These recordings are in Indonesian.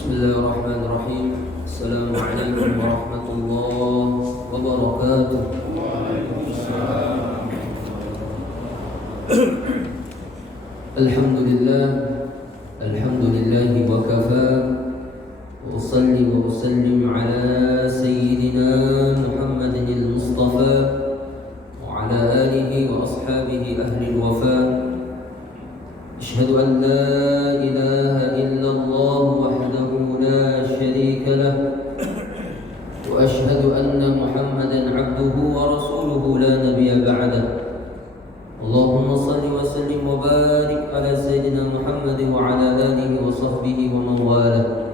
Bismillahirrahmanirrahim. Assalamualaikum warahmatullahi wabarakatuh. Alhamdulillah, alhamdulillahi wa kafa. Wa usalli wa usallim ala sayyidina Muhammadin al-Mustafa wa ala alihi wa ashabihi ahli al-wafa. Ashhadu an la ilaha illallah wahdahu la sharika lah wa ashhadu anna Muhammadan abduhu wa rasuluhu la nabiyya ba'dah. Allahumma salli wa sallim wa barik ala sayyidina Muhammad wa ala alihi wa sahbihi wa man walah.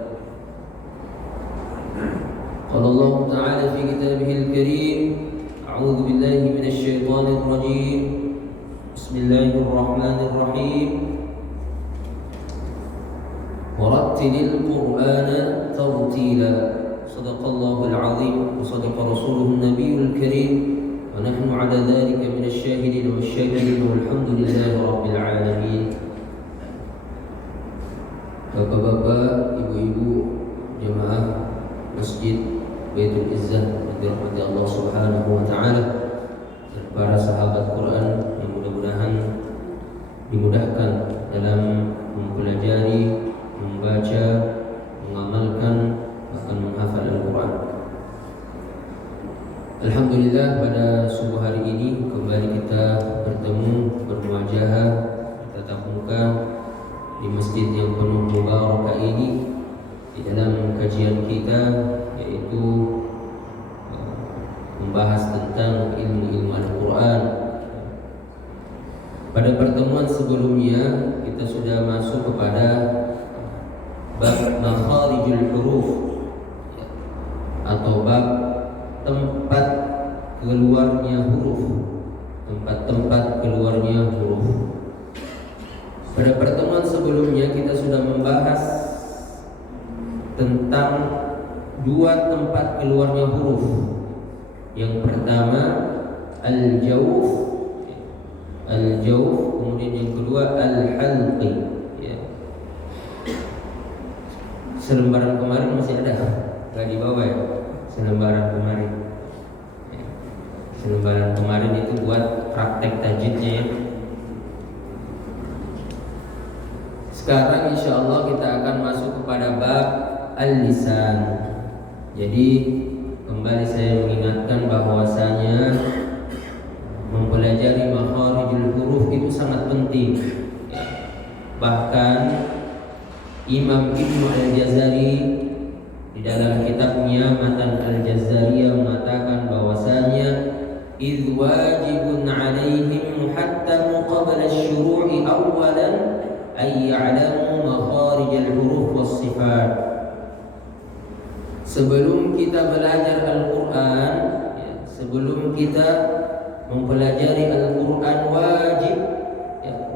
Qala Allah ta'ala fi kitabihil karim, a'udzu billahi minasy syaithanir rajim. Bismillahirrahmanirrahim. Warattilil Qur'ana tartila. Sadaqallahul azim wa sadaqa rasuluhun nabiyul karim. Wa nahnu ala dhalika minasy syahidin wasyakirin walhamdulillahi rabbil alamin. Bapak-bapak, ibu-ibu, jemaah Masjid Baitul Izzah yang dirahmati Allah Subhanahu wa taala, dan para sahabat Quran yang mudah-mudahan dimudahkan dalam mempelajari, membaca, mengamalkan, bahkan menghafal Al-Quran. Alhamdulillah, pada subuh hari ini kembali kita bertemu, bermuajahah, tatap muka di masjid yang penuh mubarakah ini, di dalam kajian kita, yaitu membahas tentang ilmu-ilmu Al-Quran. Pada pertemuan sebelumnya kita sudah masuk kepada bab makharijul huruf, atau bab tempat keluarnya huruf, tempat-tempat keluarnya huruf. Pada pertemuan sebelumnya kita sudah membahas tentang dua tempat keluarnya huruf. Yang pertama al-jawf, kemudian yang kedua al-halqi. Selembaran kemarin masih ada, nggak dibawa ya? Selembaran kemarin itu buat praktek tajwidnya ya. Sekarang insya Allah kita akan masuk kepada bab al-lisan. Jadi kembali saya mengingatkan bahwasanya mempelajari makharijul huruf itu sangat penting. Bahkan Imam Ibnu Al-Jazari di dalam kitabnya Matan Al-Jazariyah mengatakan bahwasanya idh wajibun 'alaihim muhattamu qabla asy-syuru'i awwalan ay ya'lamu makharijal huruf was sifat. Sebelum kita belajar Al-Quran, sebelum kita mempelajari Al-Quran,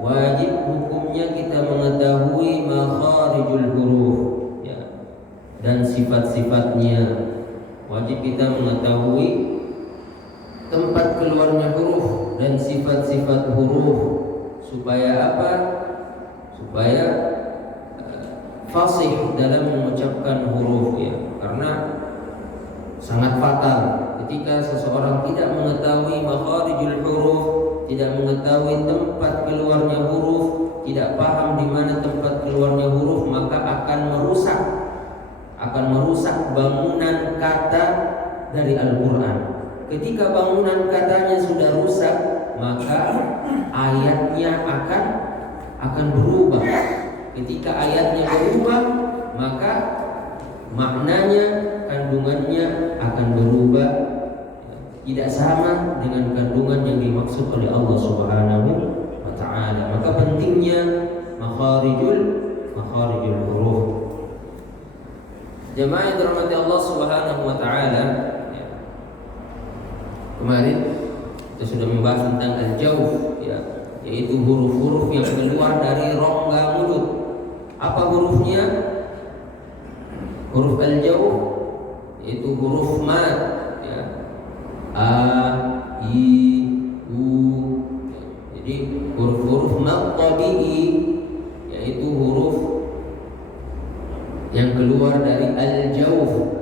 wajib hukumnya kita mengetahui makharijul huruf dan sifat-sifatnya. Wajib kita mengetahui tempat keluarnya huruf dan sifat-sifat huruf. Supaya apa? Supaya fasih dalam mengucapkan huruf ya. Karena sangat fatal ketika seseorang tidak mengetahui makharijul huruf, tidak mengetahui tempat keluarnya huruf, tidak paham di mana tempat keluarnya huruf, maka akan merusak bangunan kata dari Al-Quran. Ketika bangunan katanya sudah rusak, maka ayatnya akan berubah. Ketika ayatnya berubah, maka maknanya, kandungannya akan berubah, tidak sama dengan kandungan yang dimaksud oleh Allah Subhanahu wa ta'ala. Maka pentingnya makharijul huruf. Jemaah yang dirahmati Allah Subhanahu wa ta'ala, kemarin kita sudah membahas tentang al-jawf yaitu huruf-huruf yang keluar dari rongga mulut. Apa hurufnya? Huruf al-jawf yaitu huruf mad a, i, u. Jadi huruf-huruf mad tabi'i yaitu huruf yang keluar dari al-jawf.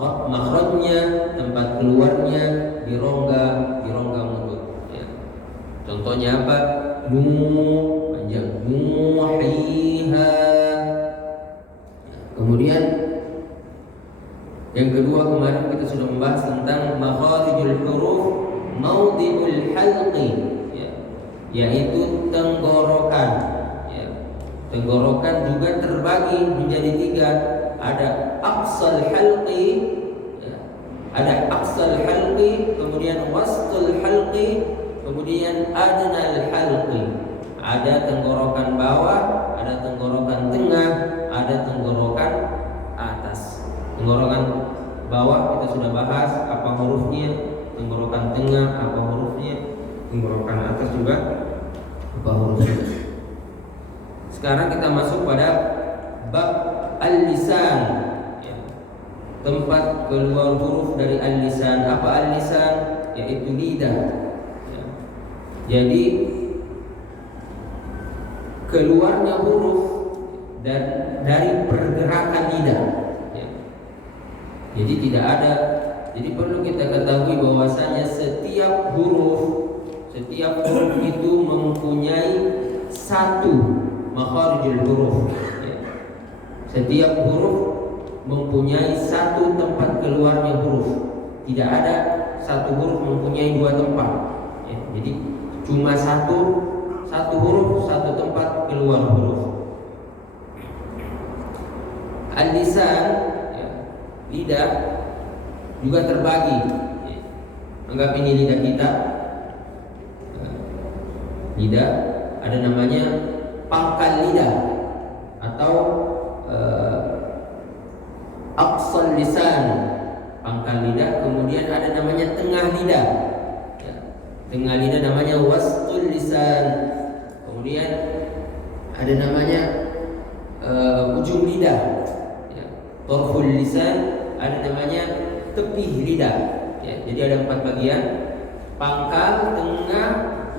Makhrajnya, tempat keluarnya di rongga mulut. Ya. Contohnya apa? Panjang. Nuhiha. Kemudian yang kedua, kemarin kita sudah membahas tentang makharijul huruf maudhi'ul halqi, ya, yaitu tenggorokan. Ya. Tenggorokan juga terbagi menjadi 3. Ada aqsal halqi, ya, ada aqsal halqi, kemudian wastul halqi, kemudian adnal halqi. Ada tenggorokan bawah, ada tenggorokan tengah, ada tenggorokan atas. Tenggorokan bawah kita sudah bahas apa hurufnya, tenggorokan tengah apa hurufnya, tenggorokan atas juga apa hurufnya. Sekarang kita masuk pada bab al-lisan, ya. Tempat keluar huruf dari al-lisan. Apa al-lisan? Yaitu lidah, ya. Jadi keluarnya huruf dan dari pergerakan lidah, ya. Jadi tidak ada. Jadi perlu kita ketahui bahwasanya setiap huruf itu mempunyai satu makharijul huruf, ya. Setiap huruf mempunyai satu tempat keluarnya huruf. Tidak ada satu huruf mempunyai 2 tempat, ya. Jadi cuma satu huruf, satu tempat keluar huruf. Al-lisan, ya, lidah juga terbagi, ya. Anggap ini lidah kita. Lidah ada namanya pangkal lidah atau aqsal lisan, pangkal lidah. Kemudian ada namanya tengah lidah, ya. Tengah lidah namanya wastul lisan. Kemudian ada namanya ujung lidah, ya. Torful lisan. Ada namanya tepi lidah, ya. Jadi ada 4 bagian: pangkal, tengah,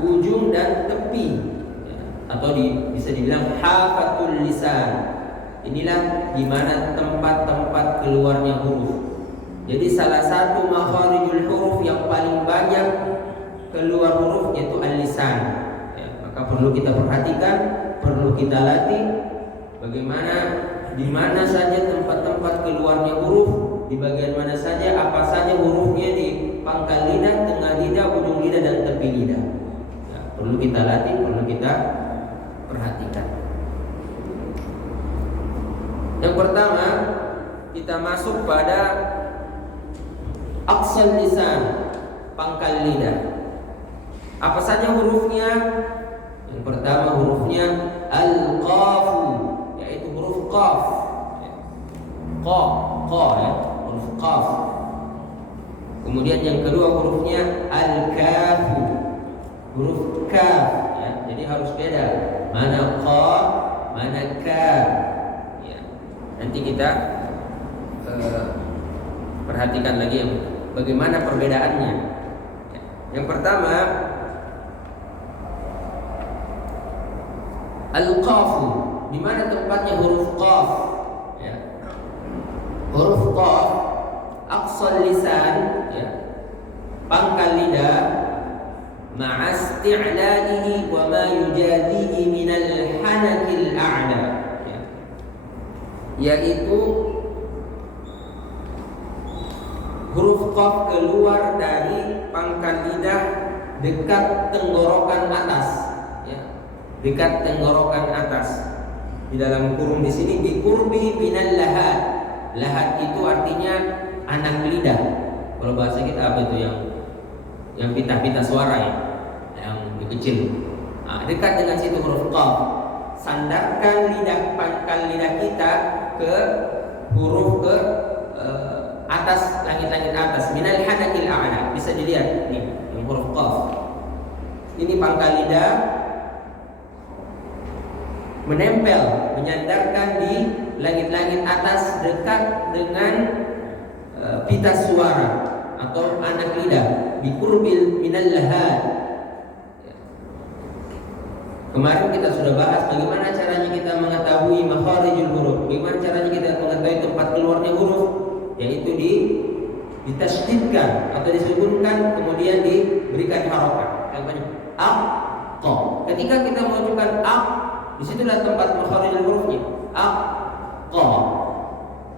ujung, dan tepi, ya. Atau bisa dibilang hafatul lisan. Inilah di mana tempat-tempat keluarnya huruf. Jadi salah satu makharijul huruf yang paling banyak keluar huruf yaitu al-lisan, ya. Maka perlu kita perhatikan, perlu kita latih bagaimana, di mana saja tempat-tempat keluarnya huruf, di bagian mana saja, apa saja hurufnya di pangkal lidah, tengah lidah, ujung lidah, dan tepi lidah, ya. Perlu kita latih, perlu kita perhatikan. Yang pertama, kita masuk pada aqsal lisan, pangkal lidah. Apa saja hurufnya? Yang pertama hurufnya al-qafu, yaitu huruf qaf, ya. Qa, ya, huruf qaf. Kemudian yang kedua hurufnya al-kafu, huruf kaf, ya. Jadi harus beda, mana qa, mana kaf. Nanti kita perhatikan lagi bagaimana perbedaannya. Yang pertama, al-qafu, di mana tempatnya huruf qaf, ya. Huruf qaf aqsal lisan, ya, pangkal lidah, ma'a isti'la'ihi wa ma yujadihi minal hanakil a'la, yaitu huruf qaf keluar dari pangkal lidah dekat tenggorokan atas, ya. Dekat tenggorokan atas. Di dalam kurung di sini diqurbi minal lahat. Lahat itu artinya anak lidah. Kalau bahasa kita apa itu yang pita-pita suara, ya, yang kecil. Nah, dekat dengan situ huruf qaf. Sandarkan lidah, pangkal lidah kita ke huruf ke atas, langit-langit atas, minal hanakil a'la. Bisa dilihat nih, yang huruf qaf. Ini pangkal lidah menempel, menyandarkan di langit-langit atas dekat dengan pita suara atau anak lidah, biqurbil minal lahad. Kemarin kita sudah bahas bagaimana caranya kita mengetahui makharijul huruf, bagaimana caranya kita mengetahui tempat keluarnya huruf, yaitu ditasydidkan atau disukunkan kemudian diberikan harokat. Contohnya aq, qa. Ketika kita menunjukkan aq, disitulah tempat makharijul hurufnya. Aq, qa.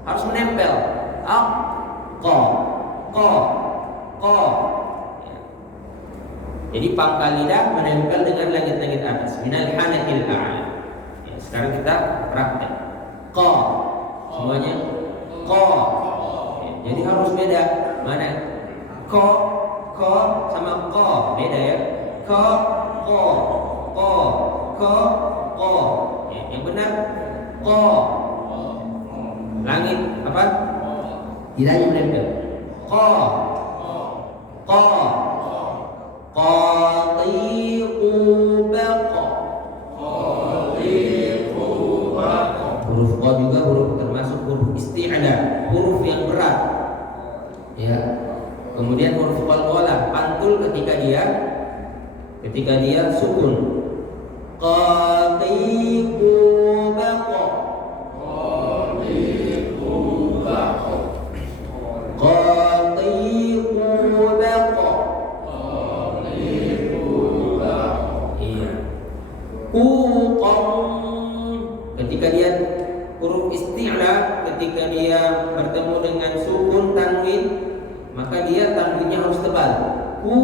Harus menempel. Aq, qa, qa, qa. Jadi pangkal lidah menempel dengan langit-langit atas. Minal hanakil a'la. Ya, sekarang kita praktek. Qa. Semuanya qa. Ya, jadi harus beda. Mana? Qa, qa sama qa. Beda ya. Qa, qa, qa, qa, qa. Ya, yang benar qa. Langit apa? Lidahnya menempel. Qa. Qa. Qatiqu baqa. Qatiqu baqa. Huruf qa juga huruf termasuk huruf isti'la, huruf yang berat. Ya. Kemudian huruf qalqalah pantul ketika dia sukun. Qatiqu baqa. Qatiqu baqa. Qatiqu baqa. Ketika dia huruf isti'la, ketika dia bertemu dengan sukun tanwin, maka dia tanwinnya harus tebal. Qong,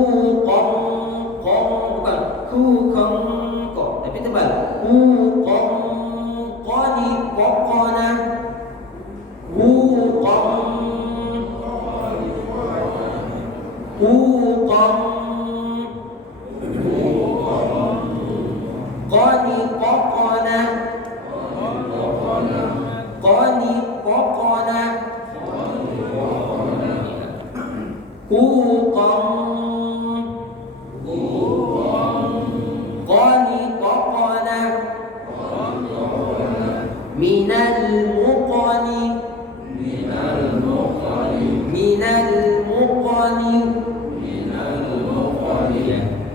bukan qong, tapi tebal. Qong, qani, qona. Qong, qani qaqana. Qani qaqana. Qani qaqana. Minal muqani.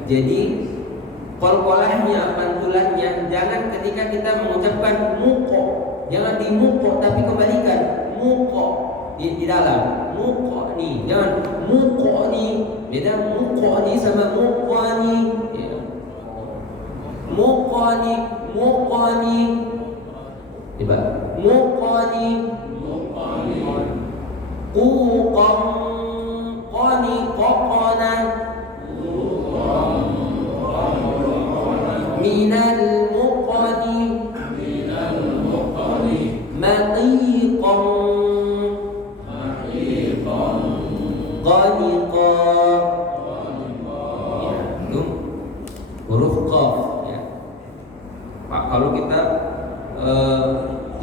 Jadi qalqalahnya, pantulannya jangan ketika kita mengucapkan muko, jangan di muko tapi kembalikan muko di dalam muko nih, jangan muko nih, beda muko nih sama muko nih, ya. Muko nih, coba muko nih, qong, qani qaqana. Minal muqani. Maqiqan. Qaniqa. Ya, itu huruf qaf ya. Pak, kalau kita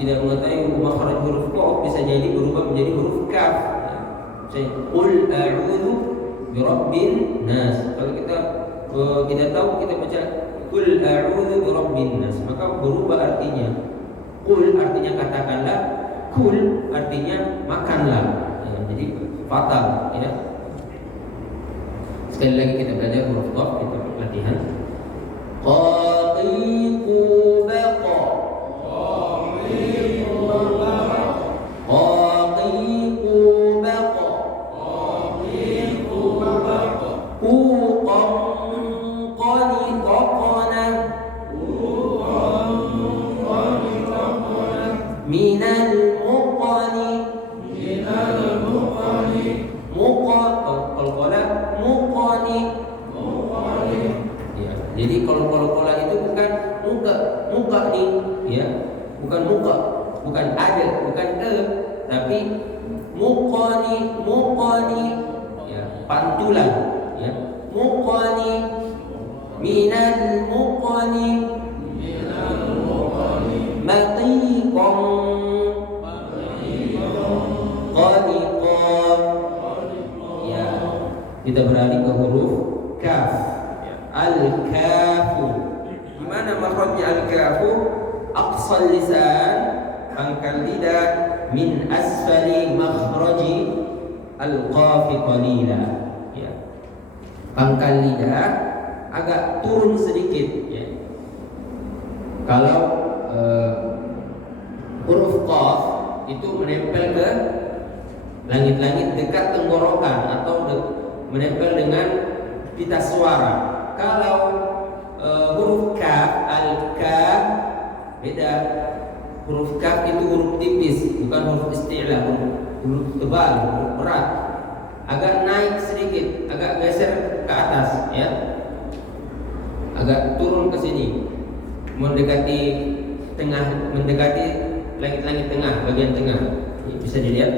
tidak mengetahui makhraj huruf qaf, bisa jadi berubah menjadi huruf kaf ya. Misalnya qul a'udzu birabbin nas. Kalau kita tidak tahu, kita baca qul a'udzu birabbin nas, maka berubah artinya. Qul artinya katakanlah, kul artinya makanlah ya, jadi fatal ya. Sekali lagi kita belajar huruf qaf, kita latihan. Qatiqu baqa. Qatiqu baqa. Qatiqu baqa. Qatiqu baqa. Qani qaqana. Minal muqani. Muqani. Ya, jadi kalau itu bukan muka nih, ya, bukan muka, bukan ada, bukan tapi muqani, ya, pantulan, ya, muqani. Minal muqani. Maqiqan. Qaniqan. Ya, kita beralih ke huruf kaf. Al-kafu. Gimana makhrajnya al-kafu? Aqsal lisan, pangkal lidah, min asfali makhraji al-qafi qalila. Ya. Pangkal lidah agak turun sedikit ya. Kalau huruf qaf itu menempel ke langit-langit dekat tenggorokan atau menempel dengan pita suara. Kalau huruf kaf, al-kaf beda. Huruf kaf itu huruf tipis, bukan huruf isti'la, huruf tebal, huruf berat. Agak naik sedikit, agak geser ke atas, ya. Agak turun ke sini, mendekati tengah, mendekati langit-langit tengah, bagian tengah. Ini bisa dilihat.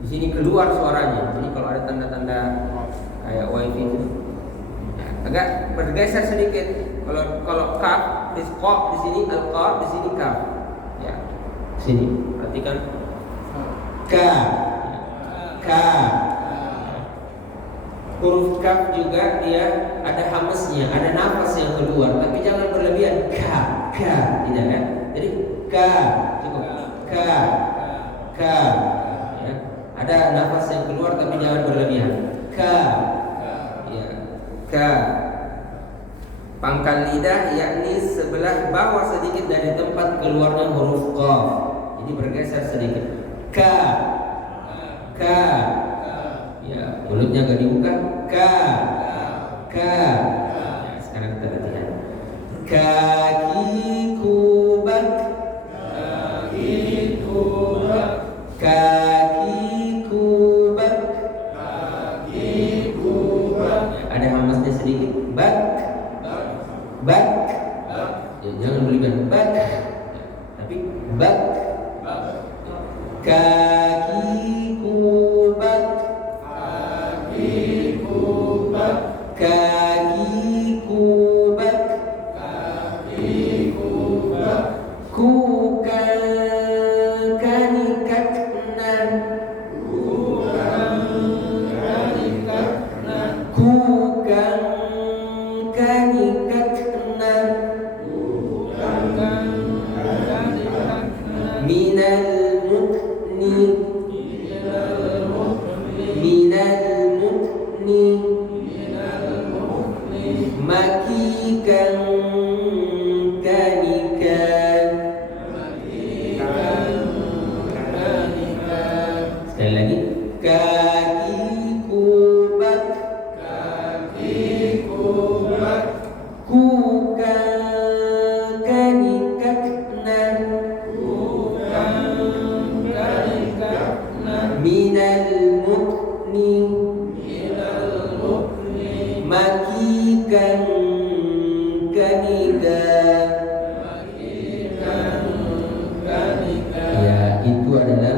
Di sini keluar suaranya. Jadi kalau ada tanda-tanda kayak wifi itu, agak bergeser sedikit. Kalau kaf di sini al-qaf, di sini kaf. Ya. Sini. Perhatikan. Ka. Ka. Huruf kaf juga dia ada hamznya, ada nafas yang keluar, tapi jangan berlebihan. Ka, tidak kan? Jadi ka, cukup. Ka. Ya. Ada nafas yang keluar tapi jangan berlebihan. Ka. Ya. Ka. Pangkal lidah yakni sebelah bawah sedikit dari tempat keluarnya huruf qaf. Jadi bergeser sedikit. Ka. Ya, mulutnya agak dibuka. Ka. Ya, sekarang kita latihan. Kaki kubak. Kaki kubak. Ada hamasnya sedikit. Bak. Ya, jangan berlebihan. Bak. Tapi bak. Kaki kubak. Kukan kanikatna. Kukan kanikatna. Minal mukni. Makikan kanikan. Sekali lagi. Kaki kubak. Kukan kanikatna. Minal mukni. Makikan kanika. Ya, itu adalah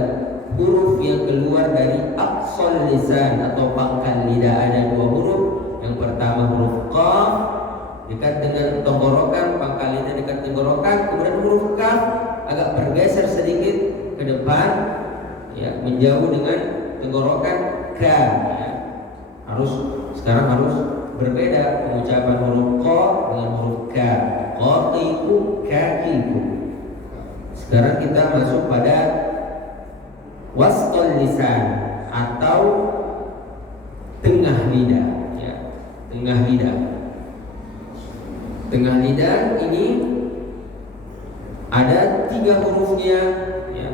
huruf yang keluar dari aqsal lisan atau pangkal lidah. Ada dua huruf. Yang pertama huruf qaf dekat dengan tenggorokan, pangkal lidah dekat tenggorokan. Kemudian huruf kaf agak bergeser sedikit ke depan, ya, menjauh dengan tenggorokan. Ka. Ya. Sekarang harus berbeda pengucapan huruf qa dengan huruf ka. Qaqiku, kakiku. Sekarang kita masuk pada wasqul lisan atau tengah lidah, ya. Tengah lidah. Tengah lidah ini ada 3 hurufnya, ya.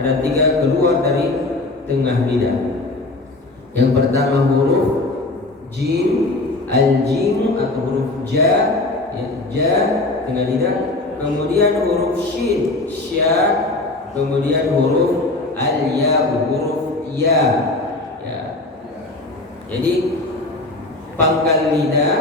Ada 3 keluar dari tengah lidah. Yang pertama huruf jim, al-jim atau huruf ja, ya, ja tengah lidah. Kemudian huruf shin, sya. Kemudian huruf al-ya, huruf ya. Ya. Jadi pangkal lidah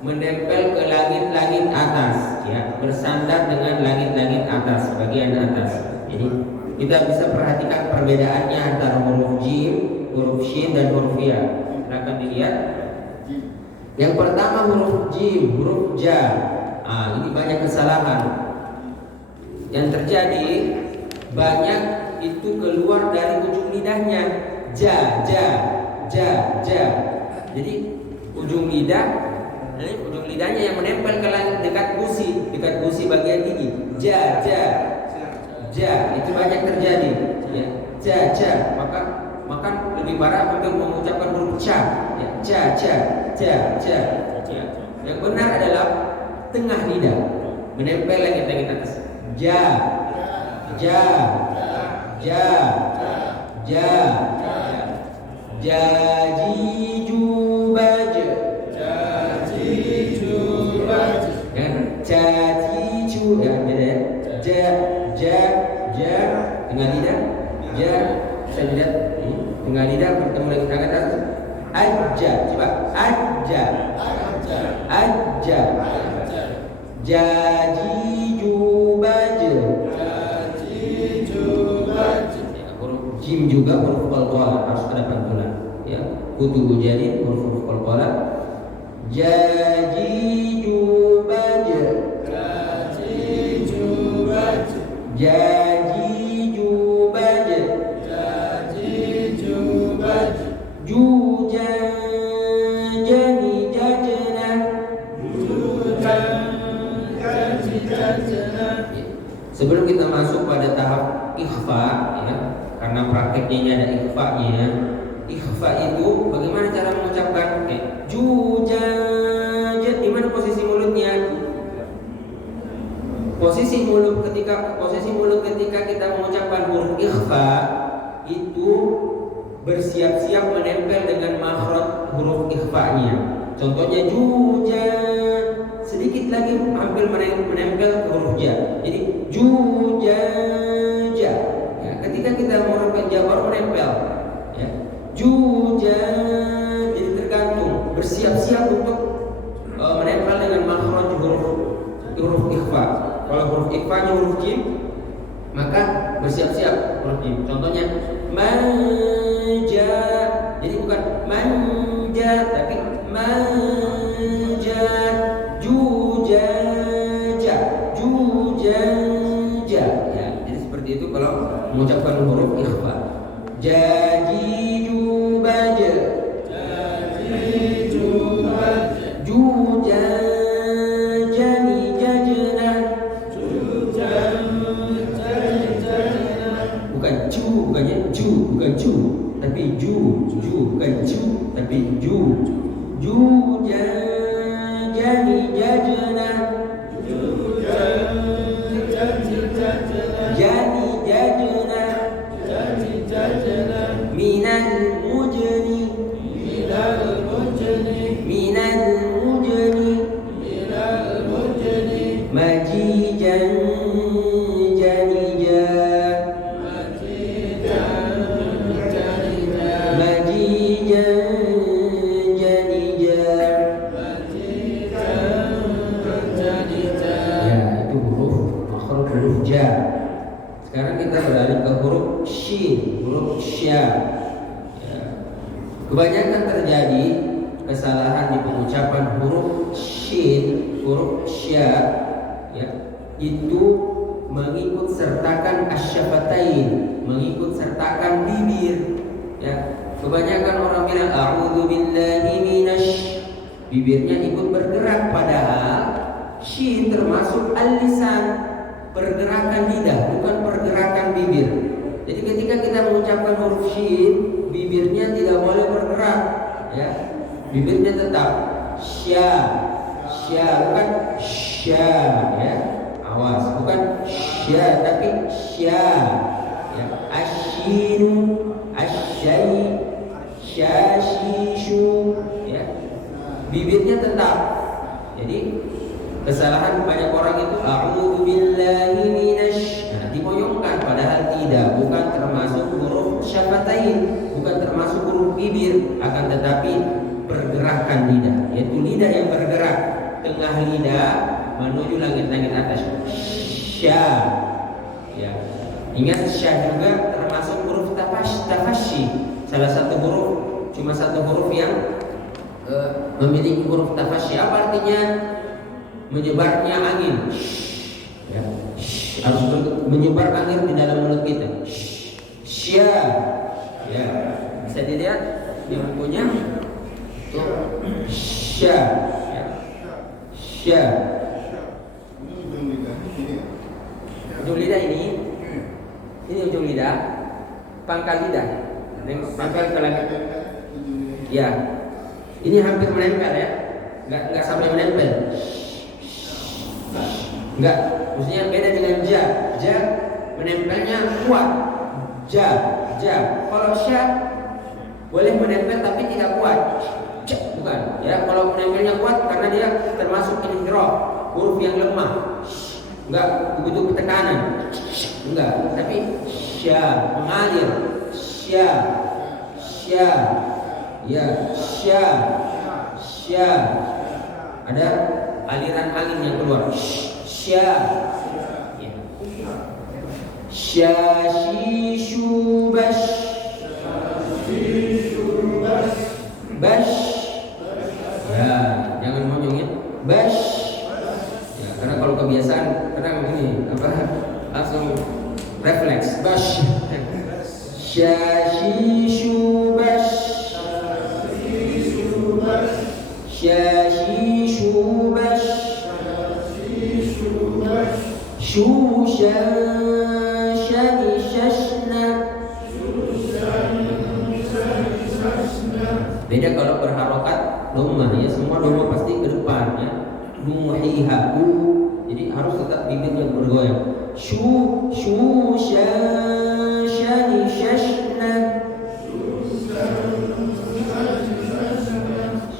menempel ke langit-langit atas, ya, bersandar dengan langit-langit atas, bagian atas. Jadi kita bisa perhatikan perbedaannya antara huruf jim, huruf shin dan huruf ya. Silakan dilihat. Yang pertama huruf jim, huruf ja. Ini banyak kesalahan yang terjadi. Banyak itu keluar dari ujung lidahnya. Ja. Jadi ujung lidahnya yang menempel ke langit dekat gusi bagian gigi. Ja. Itu banyak terjadi. Ya. Ja. Maka lebih parah untuk mengucapkan huruf ca. Ya. Ja. Yang benar adalah tengah lidah. menempel langit-langit atas. Ja, ja, ja, ja, jaji jubaj, dan caci cu, ya beda ya. Ja, dengan lidah, ja, bisa lidah, dengan lidah bertemu lagi tangan atas. Aja, coba aja, jaji jubaj. Huruf jim juga huruf qalqalah harus ada pantulan ya. Kutu jadi huruf qalqalah. Jaji jubaj, jaji jubaj, jujan jani jajana. Sebelum kita masuk pada tahap ikhfa ya, karena prakteknya ini ada ikhfa-nya. Ikhfa itu bagaimana cara mengucapkan jujajat, di mana posisi mulutnya? Posisi mulut ketika kita mengucapkan huruf ikhfa itu bersiap-siap menempel dengan makhraj huruf ikhfa-nya. Contohnya jujaj, sedikit lagi hampir menempel ke huruf ja. Jadi jujaja. Ya, ketika kita menghurufkan ja baru menempel. Ya. Jujaj. Jadi tergantung, bersiap-siap untuk menempel dengan makhraj huruf ikhfa. Kalau huruf ikhfa-nya huruf jim, maka bersiap-siap huruf jim. Contohnya manja. Jadi bukan manja tapi manja. Jujaja, jujaja. Ya, jadi seperti itu kalau mengucapkan huruf ikhfa. Jaji jubaja, jujajani jajana. Bukan ju, bukannya ju, bukan ju, tapi ju, bukan ju, tapi ju. Jujajani jajana, jani jajana, minal mujni, majijan janija, huruf ja. Sekarang kita beralih ke huruf shin, huruf sya. Ya. Kebanyakan terjadi kesalahan di pengucapan huruf shin, huruf sya, ya, itu mengikut sertakan asyafatain, mengikut sertakan bibir. Ya. Kebanyakan orang bilang a'udzu billahi minasy, bibirnya ikut bergerak, padahal shin termasuk al-lisan, pergerakan lidah, bukan pergerakan bibir. Jadi ketika kita mengucapkan huruf shin, bibirnya tidak boleh bergerak, ya. Bibirnya tetap sya, bukan sya, ya. Awas, bukan sya tapi sya. Ya. Asyinu, asyai, syashishu, ya. Bibirnya tetap. Jadi kesalahan banyak orang itu a'udzu billahi minasy, nah, dimoyongkan padahal tidak, bukan termasuk huruf syafatain, bukan termasuk huruf bibir, akan tetapi pergerakan lidah, yaitu lidah yang bergerak, tengah lidah menuju langit-langit atas. Sya. Ya. Ingat sya juga termasuk huruf tafashi. Salah satu huruf, cuma satu huruf yang memiliki huruf tafashi. Apa artinya? Menyebarnya angin, ya. Harus menyebar angin di dalam mulut kita. Sya, ya. Bisa dilihat di bukunya. Sya, ya. Sya. Ujung lidah ini ujung lidah, pangkal lidah, pangkal ke langit. Ya, ini hampir menempel ya, nggak sampai menempel. Enggak, maksudnya beda dengan ja. Ja menempelnya kuat. Ja. Kalau sya boleh menempel tapi tidak kuat. Bukan. Ya, kalau menempelnya kuat karena dia termasuk inhiraf, huruf yang lemah. Enggak begitu tekanan. Enggak, tapi sya mengalir. Sya. Ya, sya. Ada aliran angin yang keluar. Sya. Ya. Syashishu bash. Bash. Ya, jangan monyong ya. Bash. Ya, karena kalau kebiasaan kadang begini langsung refleks. Bash. Syashishu bash. Syashishu bash. Shushan shani shashna. Beda kalau berharokat dhamma ya, semua dhamma pasti ke depan ya. Nuhiha jadi harus tetap bibirnya bergoyang. Shushan shani shashna.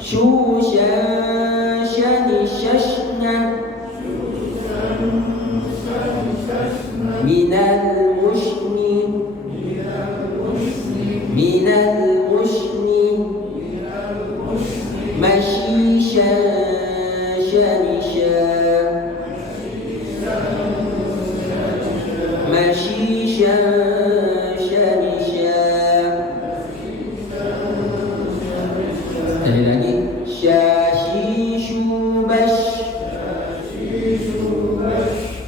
Shushan shani shashna. Minal mushni mashisha shanisha. Mashisha shanisha. Sekali lagi. Syashishu bash.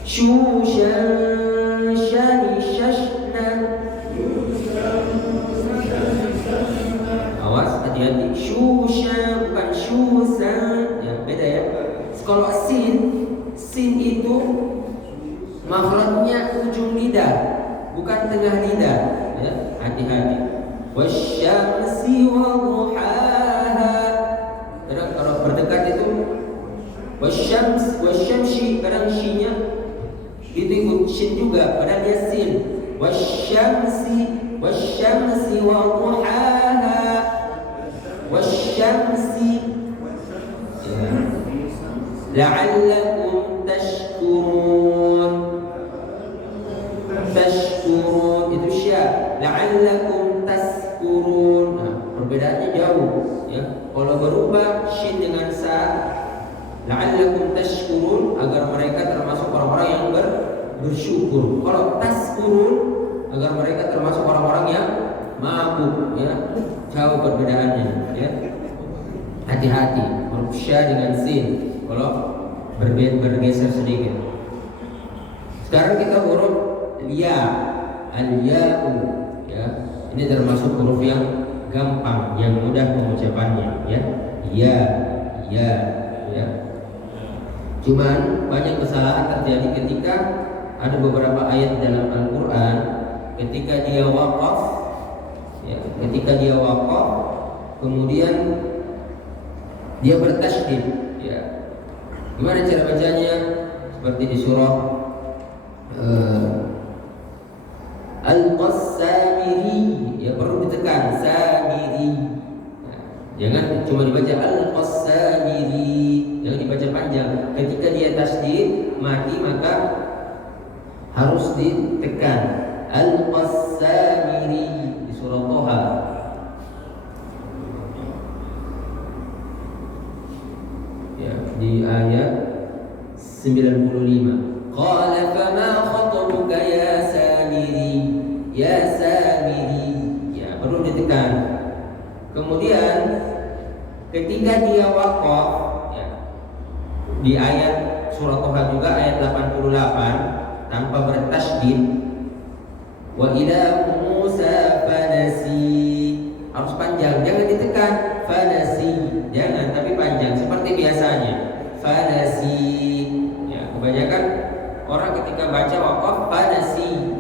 Shushan shani shashna. Awas, hati-hati. Shushan bukan shusan ya, beda ya. Kalau sin itu makhrajnya ujung lidah, bukan tengah lidah ya, hati-hati. Wasyamsi wa duhaha. Kadang kalau berdekat itu wasyamsi, kadang syinya itu ikut syin juga, padahal dia sin. Wasyamsi wa duhaha. Wasyamsi ya. La'allakum tashkurun. Tashkurun itu sya. La'allakum taskurun. Nah, perbedaannya jauh ya. Kalau berubah syin dengan sa, la'allakum tashkurun, agar mereka termasuk orang-orang yang bersyukur. Kalau taskurun, agar mereka termasuk orang-orang yang mabuk ya. Jauh perbedaannya ya. Hati-hati huruf sya dengan sin kalau bergeser sedikit. Sekarang kita huruf ya, al-ya'u ya. Ini termasuk huruf yang gampang, yang mudah pengucapannya ya. Ya. Cuman banyak kesalahan terjadi ketika ada beberapa ayat dalam Al-Quran ketika dia waqaf ya, kemudian dia bertasydid ya. Gimana cara bacanya? Seperti di surah Al-Qassamiri ya, perlu ditekan Samiri. Nah, jangan cuma dibaca Al-Qassamiri, jangan dibaca panjang. Ketika dia tasydid mati maka harus ditekan Al-Qassamiri di surah Toha. Ya, di ayat 95. Qala fama khatabuka ya Samiri. Ya Samiri. Ya, perlu ditekan. Kemudian ketika dia waqaf ya, di ayat surah Toha juga ayat 88 tanpa bertasydid, wa ila Musa fanasi, harus panjang, jangan ditekan fanasi, jangan, tapi panjang seperti biasanya fanasi ya. Kebanyakan orang ketika baca waqaf fanasi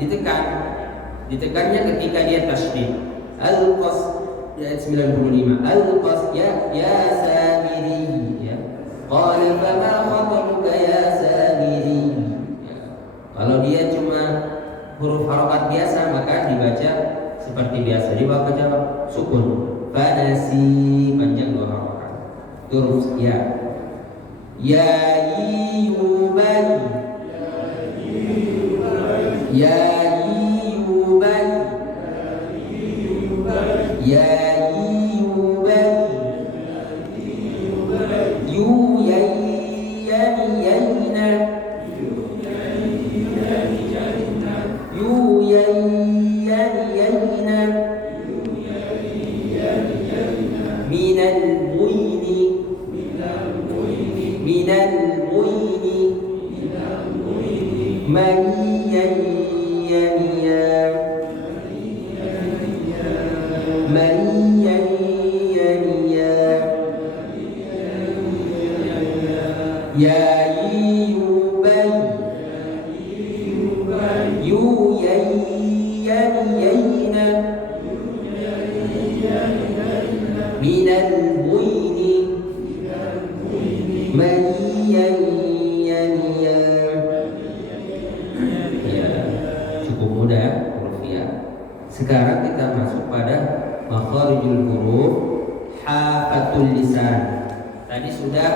ditekannya ketika dia tasydid. Al-Qas ayat 95 Al-Qas ya Samiri ya. Qala fama khatabuka ya Samiri. huruf harokat biasa maka dibaca seperti biasa, dibaca sukun. Fanasi panjang 2 harokat. Huruf ya. Ya yubay. Ya yubay. Ya yubay. Yu yayyana. Yu yayyana. Minal muini. Minal muini. Maniyyaniya. Maniyyaniya. Ya yubay. Yu yayyana. Minal muini. Maniyyaniya. Ya, cukup mudah huruf ya. Sekarang kita masuk pada makharijul huruf hafatul lisan. Tadi sudah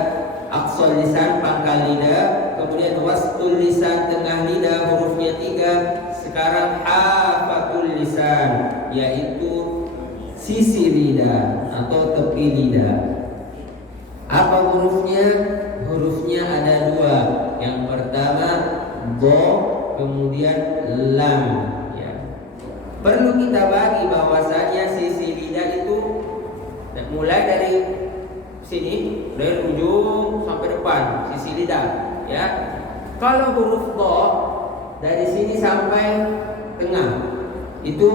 aqsal lisan, pangkal lidah, kemudian wastul lisan, tengah lidah, hurufnya 3. Sekarang hafatul lisan, yaitu sisi lidah atau tepi lidah. Apa hurufnya? Hurufnya ada 2. Yang pertama do, kemudian lam ya. Perlu kita bagi bahwasanya sisi lidah itu mulai dari sini, dari ujung sampai depan sisi lidah ya. Kalau huruf do dari sini sampai tengah itu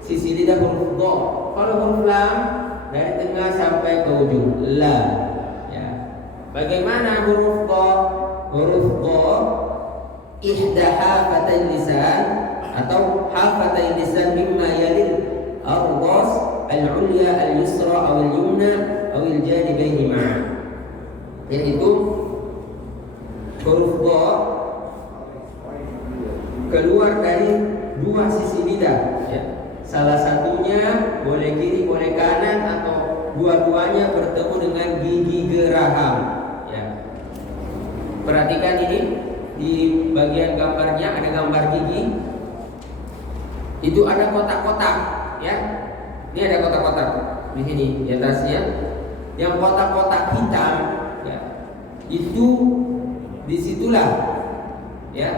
sisi lidah huruf do. Kalau huruf lam dari tengah sampai ke ujung lam ya. Bagaimana huruf do? Huruf do ihda hafatai lisan atau hafatai lisan mimma yalil ar-ras al-ulya al-yusra aw al-yumna aw al-janibaini ma'a, yaitu huruf do keluar dari 2 sisi lidah ya. Salah satunya boleh kiri boleh kanan atau dua-duanya bertemu dengan gigi geraham ya. Perhatikan ini di bagian gambarnya ada gambar gigi. Itu ada kotak-kotak ya. Ini ada kotak-kotak di sini di atasnya. Yang kotak-kotak hitam ya, itu disitulah ya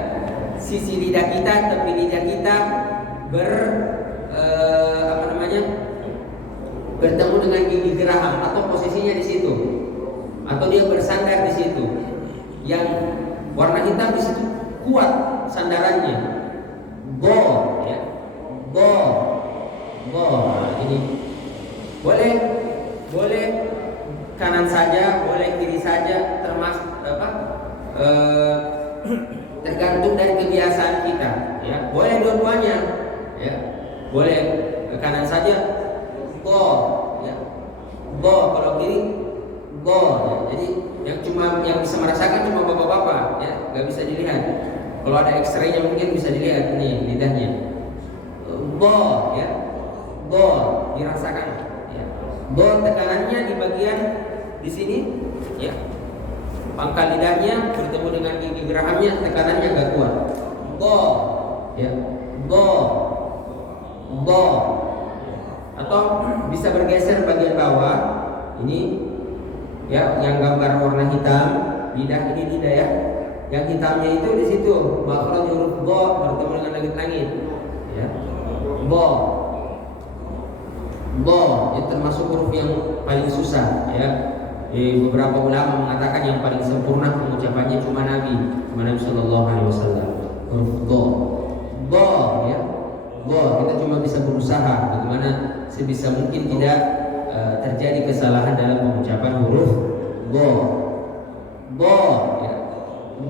sisi lidah kita, tepi lidah kita bertemu dengan gigi geraham atau posisinya di situ, atau dia bersandar di situ. Yang warna hitam di situ kuat sandarannya. Go ya, go. Nah, ini boleh kanan saja, boleh kiri saja, termasuk tergantung dari kebiasaan kita ya. Boleh dua-duanya ya. Boleh ke kanan saja go ya. Go, kalau kiri go ya. Jadi yang bisa merasakan cuma bapak-bapak ya, nggak bisa dilihat. Kalau ada X-ray-nya mungkin bisa dilihat nih lidahnya. Go ya. Go dirasakan ya. Go tekanannya di bagian di sini ya. Pangkal lidahnya bertemu dengan gigi gerahamnya, tekanannya agak kuat. Go ya. Go. Atau bisa bergeser bagian bawah. Ini ya, yang gambar warna hitam, lidah ini lidah ya. Yang hitamnya itu di situ, makhraj huruf go bertemu dengan langit-langit ya. Go itu termasuk huruf yang paling susah ya. Beberapa ulama mengatakan yang paling sempurna pengucapannya cuma Nabi Sallallahu Alaihi Wasallam. Huruf go ya. Go, kita cuma bisa berusaha bagaimana sebisa mungkin tidak terjadi kesalahan dalam pengucapan huruf go ya.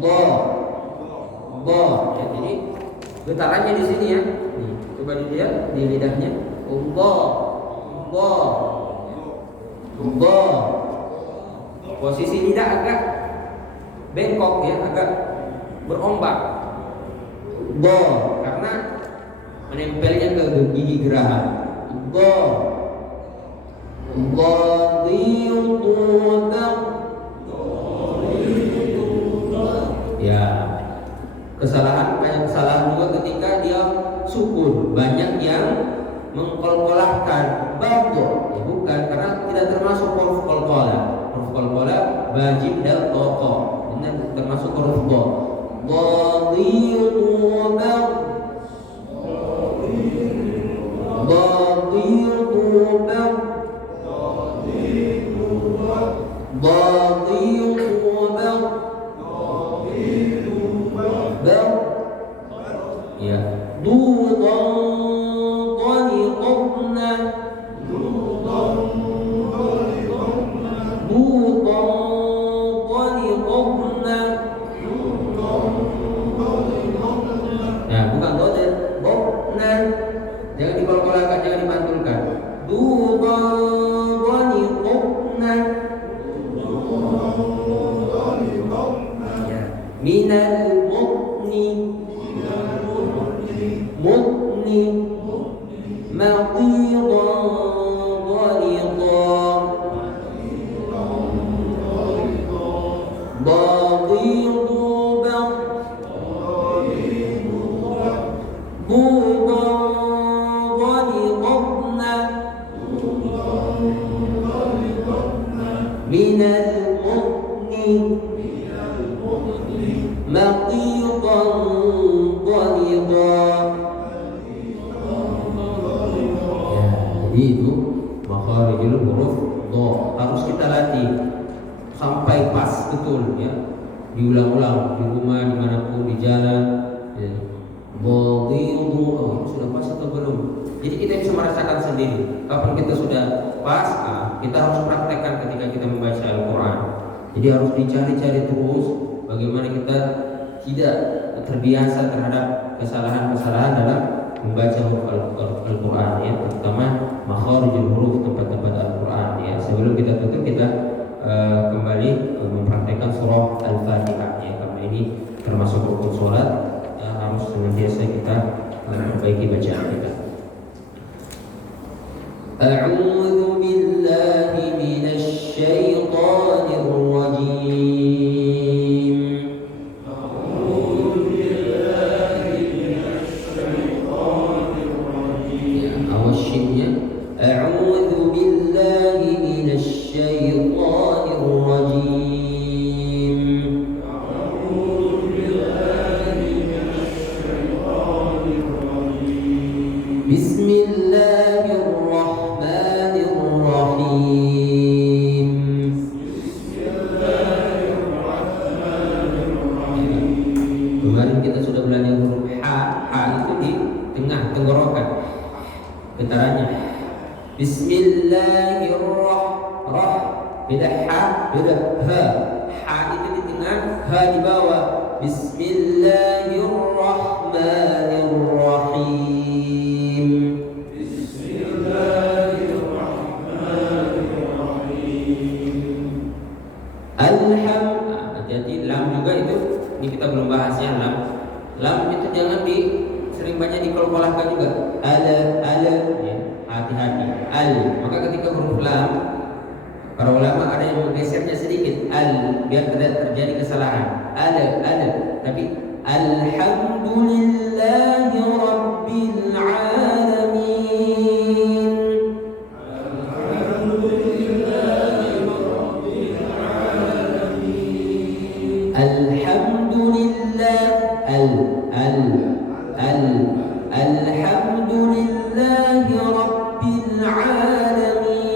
Go ya. Jadi getarannya di sini ya. Nih, coba dilihat di lidahnya. Go. Posisi lidah agak bengkok ya, agak berombak. Go, karena menempelnya ke gigi geraham. Dha, dhiyutun. Ya, kesalahan, banyak kesalahan juga ketika dia sukun. Banyak yang mengkolkolahkan bado, ya bukan, karena tidak termasuk huruf kolkolah. Huruf kolkolah wajib dan toto, ini termasuk huruf do. Dhiyutun, ya, nah bukan doden, boknan, jangan dikolkolahkan, jangan dipantulkan. Ya. Minal mutni, mutni, maqidan dhalidan, dhalidan, minal mutni, maqidan dhalidan. Ya, jadi itu makharijul huruf dha harus kita latih sampai pas betul ya. Diulang-ulang di rumah, dimanapun, di jalan ya. Dhalidu, oh ini sudah pas atau belum? Jadi kita bisa merasakan sendiri kapan kita sudah pas. Kita harus praktekkan ketika kita membaca Al-Quran. Jadi harus dicari-cari terus bagaimana kita tidak terbiasa terhadap kesalahan-kesalahan dalam membaca Al-Quran ya, terutama makharijul huruf, tempat-tempat Al-Quran ya. Sebelum kita tutup, kita kembali mempraktekkan surah Al-Fatihah ya, karena ini termasuk rukun sholat ya, harus senantiasa kita memperbaiki bacaan kita. A'udzu billahi minasy syaithanir rajim. A'udzu billahi minasy syaithanir rajim. Ya, awas shinnya. A'udzu billahi minasy syaithanir rajim. A'udzu billahi minasy syaithanir rajim. Bismillahirrahmanirrahim. Bismillahirrahmanirrahim. Kemarin kita sudah belajar huruf ha. Ha itu di tengah tenggorokan getarannya. Bismillahirrahmanirrahim. Beda ha, beda ha. Ha itu di tengah, ha di bawah. Bismillahirrahmanirrahim. Hati-hati lam juga itu, ini kita belum bahas ya lam. Lam itu jangan sering banyak dikolkolahkan juga. Ala ya, hati-hati. Al, maka ketika huruf lam, para ulama ada yang menggesernya sedikit al biar tidak terjadi kesalahan. Ala, tapi alhamdulillahi rabbil alamin. Alhamdulillah, alhamdulillahi rabbil alamin.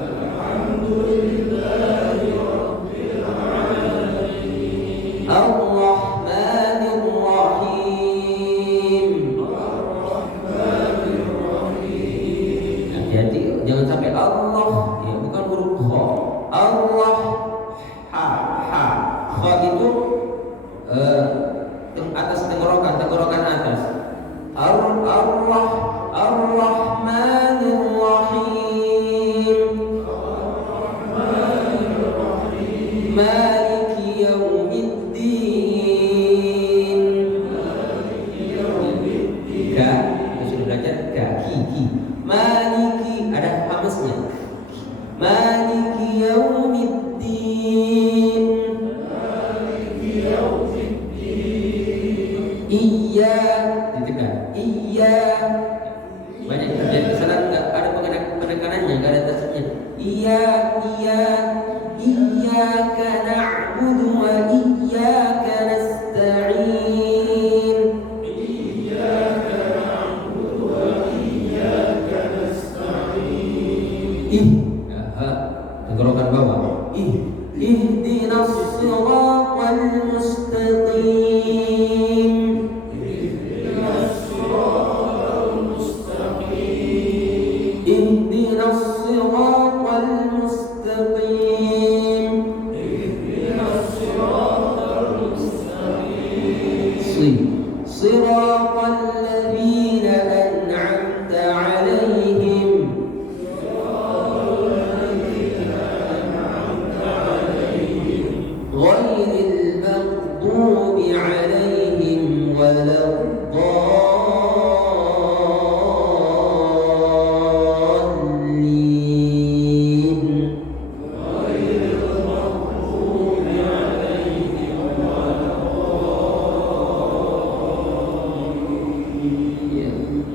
Alhamdulillahi rabbil alamin. Ar-Rahmanir Rahim. Ar-Rahmanir Rahim. Hati-hati jangan sampai Allah ya, bukan huruf kha. Allah, ha. Kha itu atas tenggorokan atas. ka, kita sudah belajar ka, ki. Maliki ada hamasnya. Maliki yaumiddin. Iya, ditekan. Iya. Banyak terjadi kesalahan, enggak ada penekanannya, enggak ada tasnya. Iya. Iyyaka na'budu wa iyyaka nasta'in. Tenggorokan bawah. Ihdinas siratal mustaqim. Ihdinas siratal mustaqim. Siratal ladzina an'amta 'alaihim. Ghairil maghdubi 'alaihim waladdallin.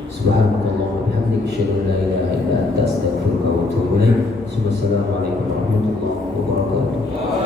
Subhanallah wa bihamdihi asyhadu an la ilaha illa anta astaghfiruka wa atubu ilaik. Wassalamualaikum warahmatullahi wabarakatuh.